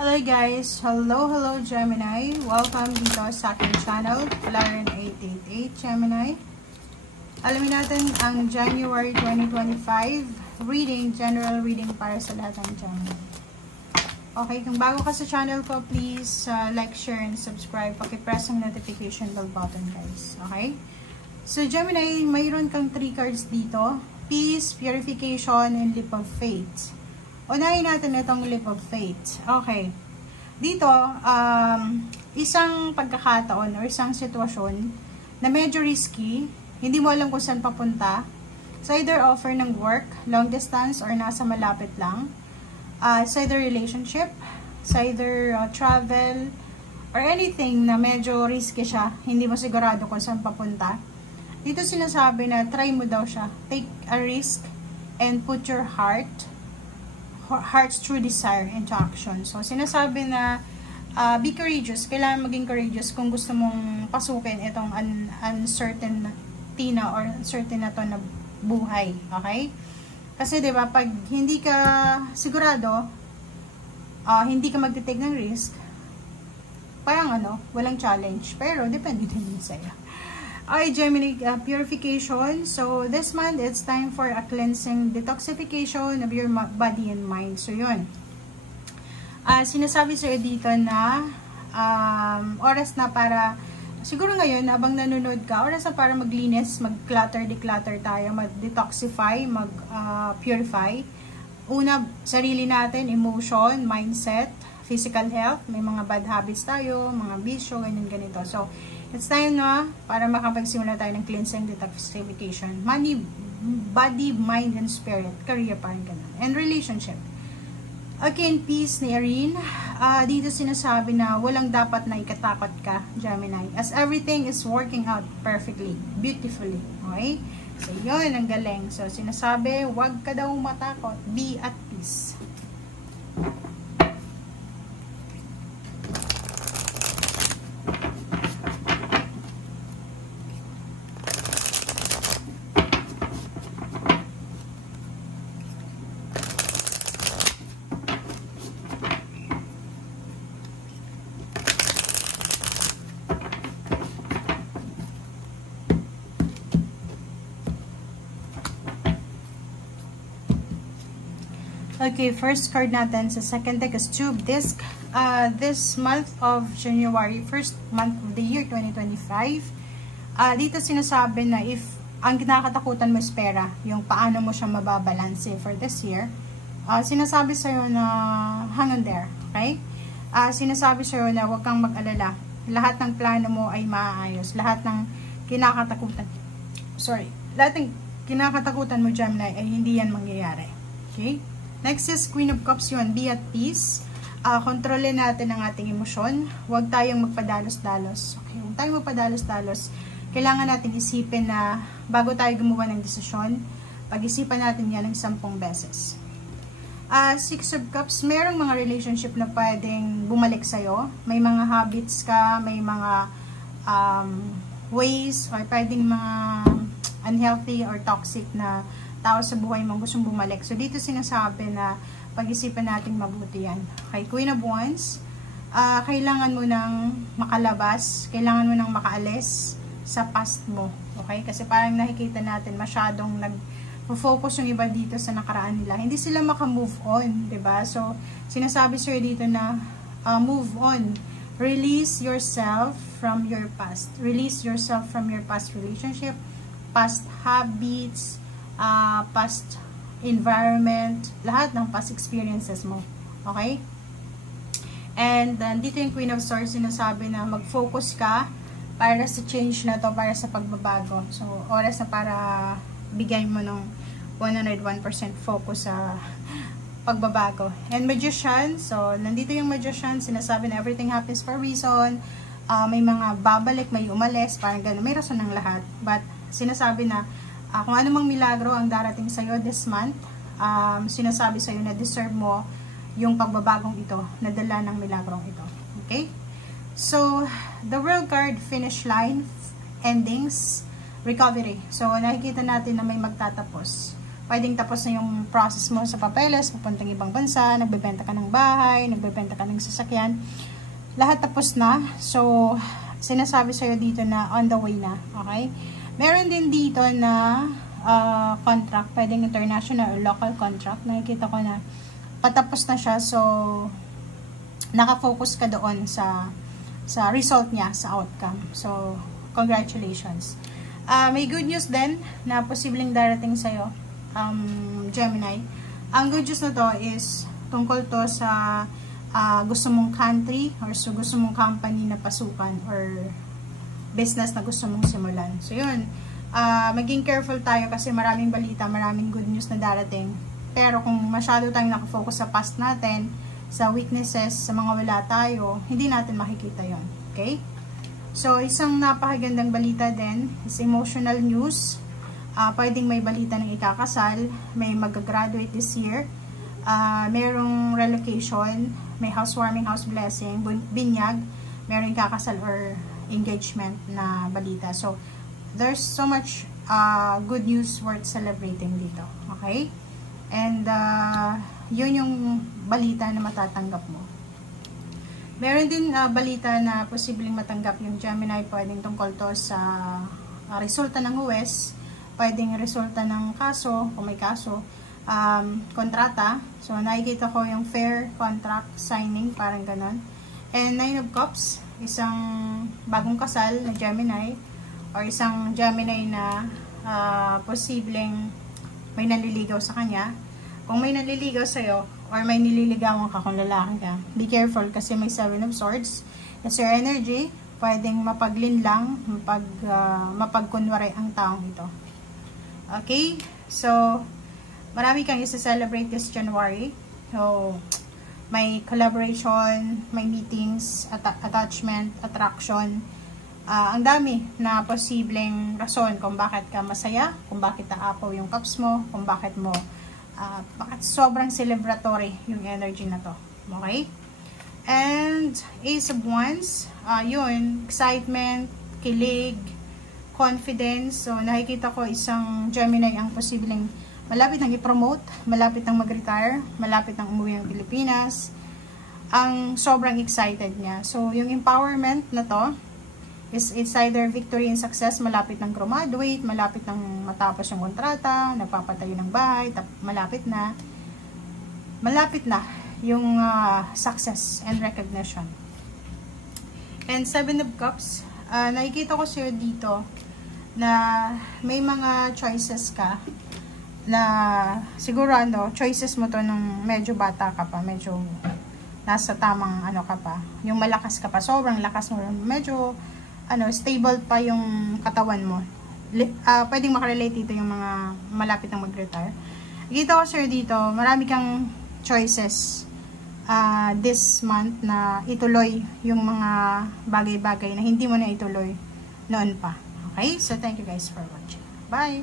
Hello guys! Hello Gemini! Welcome dito sa aking channel, Claren888 Gemini. Alamin natin ang January 2025 reading, general reading para sa lahat ng Gemini. Okay, kung bago ka sa channel ko, please like, share, and subscribe. Paki-press ang notification bell button guys. Okay? So Gemini, mayroon kang 3 cards dito. Peace, Purification, and Leap of Faith. Unahin natin itong Leap of Faith. Okay. Dito, isang pagkakataon or isang sitwasyon na medyo risky, hindi mo alam kung saan papunta. So, either offer ng work, long distance, or nasa malapit lang. Sa either relationship, sa either travel, or anything na medyo risky siya, hindi mo sigurado kung saan papunta. Dito sinasabi na try mo daw siya. Take a risk and put your heart's true desire into action. So, sinasabi na be courageous. Kailangan maging courageous kung gusto mong pasukin itong uncertainty na or uncertain na to na buhay. Okay? Kasi, di ba, pag hindi ka sigurado, hindi ka magte-take ng risk, parang walang challenge. Pero, depende din sa'yo. Okay, Gemini, purification. So, this month, it's time for a cleansing, detoxification of your body and mind. So, yun. Sinasabi sa'yo dito na oras na para, siguro ngayon, habang nanonood ka, oras na para maglinis, mag-clutter, declutter tayo, mag-detoxify, mag-purify. Una, sarili natin, emotion, mindset, physical health, may mga bad habits tayo, mga bisyo, ganyan-ganito. So, it's time na para makapagsimula tayo ng cleansing, detoxification. Money, body, mind, and spirit. Career, parang ganun. And relationship. Okay, in peace ni Erin. Dito sinasabi na walang dapat na ikatakot ka, Gemini. As everything is working out perfectly, beautifully. Okay? So, yun, ang galing. So, sinasabi, wag ka daw matakot. Be at peace. Okay, first card natin sa second deck is Tube Disc. This month of January, first month of the year 2025, dito sinasabi na if ang kinakatakutan mo is pera, yung paano mo siya mababalanse for this year, sinasabi sa'yo na hang on there, okay? Sinasabi sa'yo na huwag kang mag-alala. Lahat ng plano mo ay maaayos. Lahat ng kinakatakutan, lahat ng kinakatakutan mo, Gemini, ay hindi yan mangyayari. Okay? Next is Queen of Cups yun. Be at peace. Kontrolin natin ang ating emosyon. Huwag tayong magpadalos-dalos. Okay? Huwag tayong magpadalos-dalos. Kailangan natin isipin na bago tayo gumawa ng desisyon, pag-isipan natin yan ng 10 beses. Six of Cups. Merong mga relationship na pwedeng bumalik sa'yo. May mga habits ka, may mga ways, or pwedeng mga unhealthy or toxic na tao sa buhay mong gustong bumalik. So, dito sinasabi na pag-isipan natin mabuti yan. Okay, Queen of Wands, kailangan mo nang makalabas, kailangan mo nang makaalis sa past mo. Okay? Kasi parang nakikita natin masyadong nag-focus yung iba dito sa nakaraan nila. Hindi sila maka-move on, diba? So, sinasabi sir dito na move on. Release yourself from your past. Release yourself from your past relationship, past habits, past environment, lahat ng past experiences mo. Okay? And dito yung Queen of Swords, sinasabi na mag-focus ka para sa change na to, para sa pagbabago. So, oras na para bigay mo ng 101% focus sa pagbabago. And Magician, so, nandito yung Magician, sinasabi na everything happens for a reason. May mga babalik, may umalis, parang gano'n. May rason ng lahat. But, sinasabi na kung anumang milagro ang darating sa'yo this month, sinasabi sa'yo na deserve mo yung pagbabagong ito, nadala ng milagrong ito. Okay? So, the World card, finish line, endings, recovery. So, nakikita natin na may magtatapos. pwedeng tapos na yung process mo sa papeles, papuntang ibang bansa, nagbebenta ka ng bahay, nagbebenta ka ng sasakyan, lahat tapos na. So, sinasabi sa'yo dito na on the way na, okay? Meron din dito na contract, pwedeng international or local contract. Nakikita ko na patapos na siya, so nakafocus ka doon sa result niya, sa outcome. So, congratulations. May good news din na posibleng darating sa'yo, Gemini. Ang good news na to is tungkol to sa gusto mong country or so gusto mong company na pasukan or business na gusto mong simulan. So, yun. Maging careful tayo kasi maraming balita, maraming good news na darating. Pero kung masyado tayong nakafocus sa past natin, sa weaknesses, sa mga wala tayo, hindi natin makikita yon. Okay? So, isang napakagandang balita din is emotional news. Pwedeng may balita ng ikakasal, may mag-graduate this year, merong relocation, may housewarming, house blessing, binyag, merong ikakasal or engagement na balita. So, there's so much good news worth celebrating dito. Okay? And, yun yung balita na matatanggap mo. Meron din balita na posibleng matanggap yung Gemini, pwedeng tungkol to sa resulta ng huwes, pwedeng resulta ng kaso, kung may kaso, kontrata. So, nakikita ko yung fair contract signing, parang ganon. And 9 of Cups, isang bagong kasal na Gemini, or isang Gemini na posibleng may nanliligaw sa kanya. Kung may nanliligaw sa'yo, or may nililigawan ka kung lalaki ka, be careful kasi may 7 of Swords. That's your energy. Pwedeng mapaglinlang, mapagkunwari ang taong ito. Okay? So, marami kang isa-celebrate this January. So, may collaboration, may meetings, attachment, attraction. Ang dami na posibleng rason kung bakit ka masaya, kung bakit taapaw yung cups mo, kung bakit mo bakit sobrang celebratory yung energy na to. Okay? And Ace of Wands, yun, excitement, kilig, confidence. So, nakikita ko isang Gemini ang posibleng malapit nang i-promote, malapit nang mag-retire, malapit nang umuwi ng Pilipinas. Ang sobrang excited niya. So, yung empowerment na to, is it's either victory and success, malapit ng graduate, malapit ng matapos yung kontrata, nagpapatayo ng bahay, malapit na yung success and recognition. And 7 of Cups, nakikita ko sa'yo dito na may mga choices ka na siguro choices mo to nung medyo bata ka pa, medyo nasa tamang ka pa, yung malakas ka pa, sobrang lakas mo, medyo stable pa yung katawan mo. Pwedeng makarelate dito yung mga malapit nang mag-retire. Nakita ko sir dito, marami kang choices this month na ituloy yung mga bagay-bagay na hindi mo na ituloy noon pa. Okay? So, thank you guys for watching. Bye!